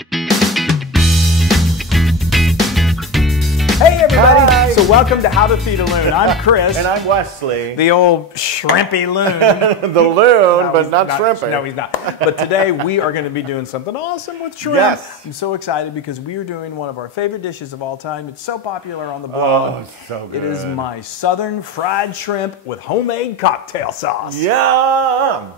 Hey everybody! Hi. So welcome to How to Feed a Loon. I'm Chris. And I'm Wesley. The old shrimpy loon. The loon, No, but he's not shrimpy. No, he's not. But today we are going to be doing something awesome with shrimp. Yes. I'm so excited because we are doing one of our favorite dishes of all time. It's so popular on the blog. Oh, it's so good. It is my southern fried shrimp with homemade cocktail sauce. Yum!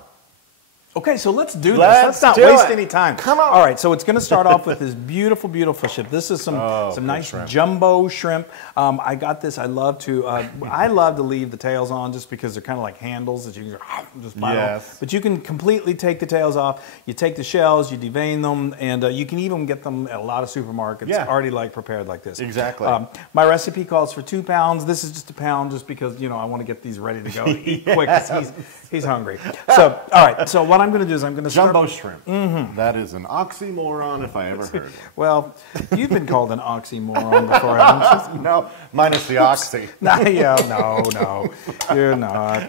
Okay, so let's do this. Let's Let's not do waste it. any time. Come on. All right, so it's going to start off with this beautiful, beautiful shrimp. This is some nice shrimp. jumbo shrimp. I got this. I love to leave the tails on just because they're kind of like handles that you can just bite off. But you can completely take the tails off. You take the shells, you devein them, and you can even get them at a lot of supermarkets already like prepared like this. Exactly. My recipe calls for 2 pounds. This is just a pound just because, I want to get these ready to go eat quick because he's hungry. So, all right, so what I'm going to do is I'm going to start... Jumbo shrimp. Mm-hmm. That is an oxymoron if I ever heard it. Well, you've been called an oxymoron before, haven't you? No, minus the oxy. No, you're not.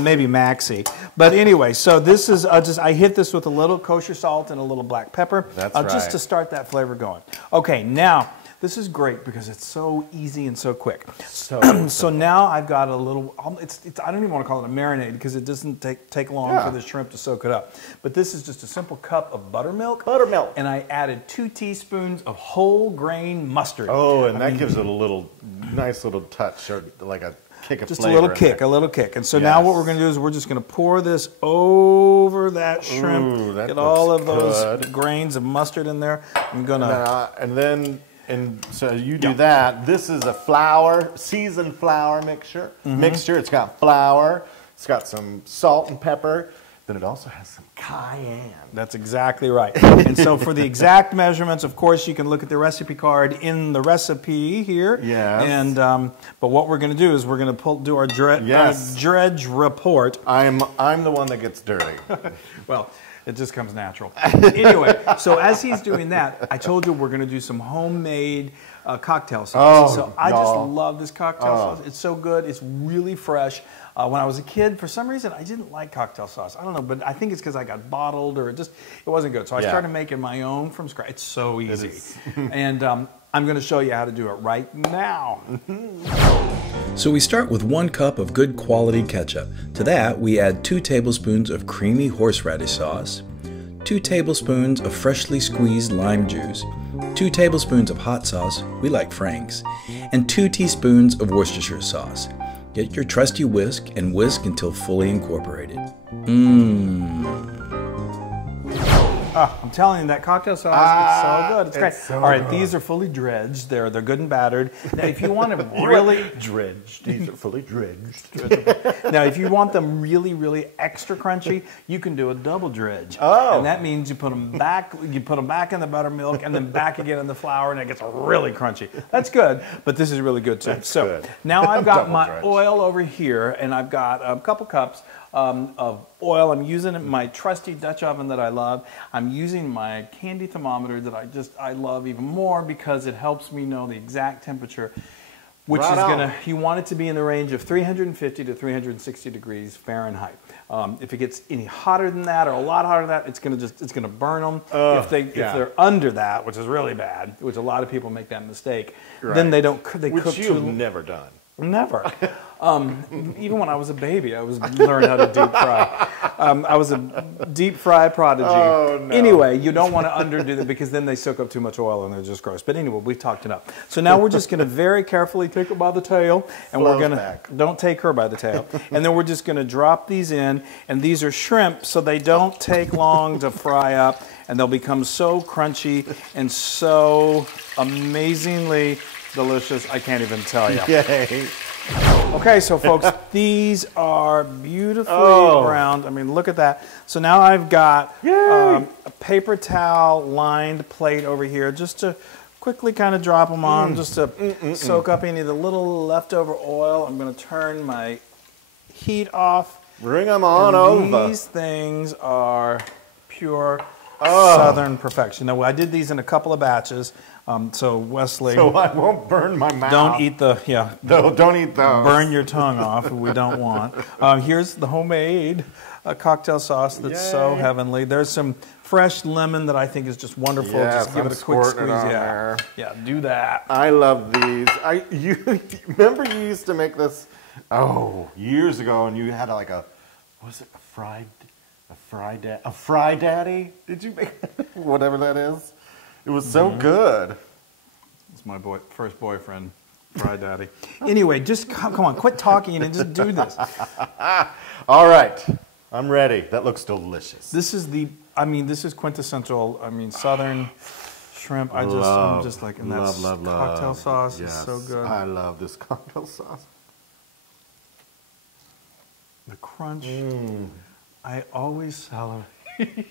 Maybe Maxie. But anyway, so this is I hit this with a little kosher salt and a little black pepper. That's right. Just to start that flavor going. Okay, now... This is great because it's so easy and so quick. So now I've got a little, I don't even want to call it a marinade because it doesn't take long for the shrimp to soak it up. But this is just a simple cup of buttermilk. Buttermilk. And I added 2 teaspoons of whole grain mustard. Oh, and that gives it a nice little touch, or like a kick of just flavor. a little kick. And so now what we're going to do is we're just going to pour this over that shrimp. Ooh, that get all of good. those grains of mustard in there. I'm going to... And so you do that. This is a seasoned flour mixture. It's got flour. It's got some salt and pepper. Then it also has some cayenne. That's exactly right. And so for the exact measurements, of course, you can look at the recipe card in the recipe here. Yes. And but what we're going to do is we're going to do our dredge report. I'm the one that gets dirty. Well. It just comes natural. Anyway, so as he's doing that, I told you we're going to do some homemade cocktail sauce. So I just love this cocktail sauce. It's so good. It's really fresh. When I was a kid, for some reason, I didn't like cocktail sauce. I don't know, but I think it's because I got bottled or it wasn't good. So I started making my own from scratch. It's so easy. And I'm going to show you how to do it right now. So we start with 1 cup of good quality ketchup. To that, we add 2 tablespoons of creamy horseradish sauce, 2 tablespoons of freshly squeezed lime juice, 2 tablespoons of hot sauce, we like Frank's, and 2 teaspoons of Worcestershire sauce. Get your trusty whisk and whisk until fully incorporated. I'm telling you, that cocktail sauce is so good. It's great. So all right, good. these are fully dredged. They're good and battered. Now, if you want them really dredged, these are fully dredged. Now, if you want them really, really extra crunchy, you can do a double dredge. Oh, and that means you put them back. You put them back in the buttermilk and then back again in the flour, and it gets really crunchy. That's good, but this is really good too. Good. Now I've got Double my dredge. oil over here, and I've got a couple cups of oil. I'm using my trusty Dutch oven that I love. I'm using my candy thermometer that I love even more because it helps me know the exact temperature, which is you want it to be in the range of 350 to 360 degrees Fahrenheit. If it gets any hotter than that or a lot hotter than that, it's gonna burn them. If they're under that, which is really bad, which a lot of people make that mistake, then they cook you've never done. Never. Even when I was a baby, I was learning how to deep fry. I was a deep fry prodigy. Oh, no. Anyway, you don't want to underdo that because then they soak up too much oil and they're just gross. But anyway, we've talked enough. So now we're just going to very carefully take her by the tail, and we're going to don't take her by the tail, and then we're just going to drop these in. And these are shrimp, so they don't take long to fry up, and they'll become so crunchy and so amazingly delicious. I can't even tell you. Yay. Okay, so folks, these are beautifully browned. I mean, look at that. So now I've got a paper towel lined plate over here just to quickly kind of drop them on, just to soak up any of the little leftover oil. I'm going to turn my heat off. Bring them on over. These things are pure Southern perfection. Now, I did these in a couple of batches. So Wesley, so I won't burn my mouth. Don't eat the don't eat those. Burn your tongue off. We don't want. Here's the homemade cocktail sauce that's so heavenly. There's some fresh lemon that I think is just wonderful. Yes, just give I'm it a quick squirting squeeze. it on Yeah, there. yeah, do that. I love these. You remember you used to make this years ago, and you had like a fry daddy? Did you make whatever that is? It was so good. It's my first boyfriend, Fry Daddy. Anyway, just come on, quit talking and just do this. All right, I'm ready. That looks delicious. This is this is quintessential. Southern shrimp. I'm just like in that cocktail sauce. Yes, It's so good. I love this cocktail sauce. The crunch. I always salivate.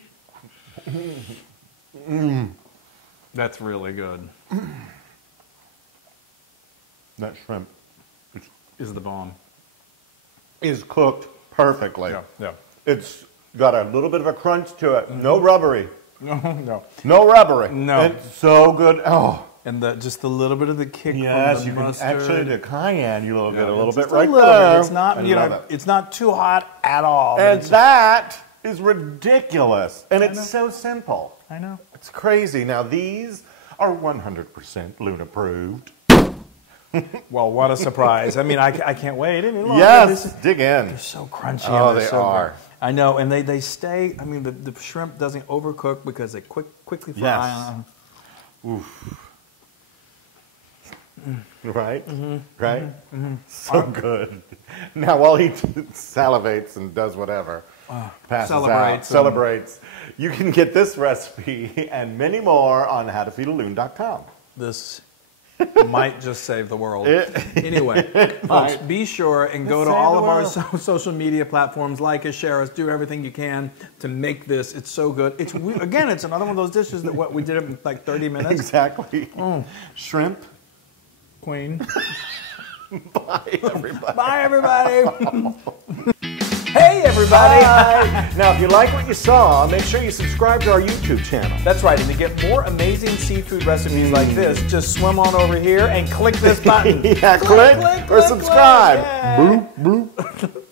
That's really good. That shrimp Is the bomb. is cooked perfectly. Yeah. It's got a little bit of a crunch to it. No rubbery. No. No rubbery. No. It's so good. Oh. And just a little bit of the kick Yes, from the you can mustard. actually the cayenne. You get a little Just bit right little there. bit. It's not, I love it. it's not too hot at all. but And it's- that is ridiculous. And I it's know. so simple. I know. It's crazy. Now these are 100% Loon approved. Well, what a surprise! I can't wait any longer. Yes, dig in. They're so crunchy. Oh, and they're they so are. good. I know, and they stay. The shrimp doesn't overcook because they quickly fry. Yes. Oof. Right? Mm-hmm. Right? So good. Now, while he salivates and does whatever, passes out, celebrates, you can get this recipe and many more on howtofeedaloon.com. This might just save the world. Anyway, folks, be sure and go to all of our social media platforms. Like us, share us, do everything you can to make this. It's so good. It's another one of those dishes that we did it in like 30 minutes. Exactly. Shrimp. Queen. Bye, everybody. Bye, everybody. Hey, everybody. Bye. Now, if you like what you saw, make sure you subscribe to our YouTube channel. That's right. And to get more amazing seafood recipes like this, just swim on over here and click this button. Yeah, click or subscribe. Yeah. Bloop, bloop.